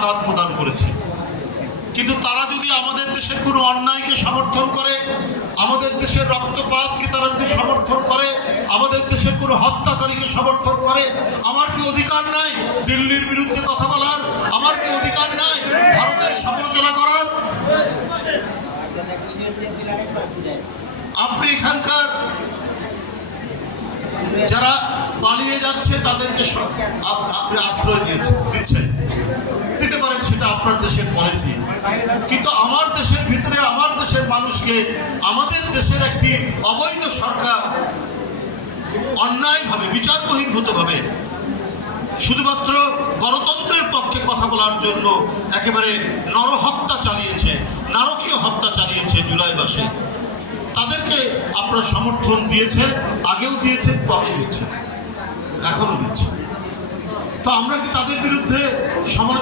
আদান প্রদান করেছে। কিন্তু তারা যদি আমাদের দেশের কোনো অন্যায়কে সমর্থন করে, আমাদের দেশের রক্তপাতকে তারা যদি সমর্থন করে, আমাদের দেশের কোনো হত্যাকারীকে সমর্থন করে, আমার কি অধিকার নাই দিল্লির বিরুদ্ধে কথা বলার? আমার কি অধিকার নাই ভারতের সমালোচনা করার? আপনি এখানকার যারা পালিয়ে যাচ্ছে তাদেরকে আপনি আশ্রয় দিচ্ছেন, দিতে পারেন, সেটা আপনার দেশের পলিসি। কিন্তু আমার দেশের ভিতরে আমার দেশের মানুষকে আমাদের দেশের একটি অবৈধ সরকার অন্যায়ভাবে বিচারবহির্ভূতভাবে শুধুমাত্র গণতন্ত্রের পক্ষে কথা বলার জন্য একেবারে নরহত্যা চালিয়েছে, নারকীয় হত্যা চালিয়েছে জুলাই মাসে। তাদেরকে আপনারা সমর্থন দিয়েছেন, আগেও দিয়েছেন, পরেও দিচ্ছেন, এখনো দিচ্ছেন। তো আমরা কি তাদের বিরুদ্ধে সমালোচনা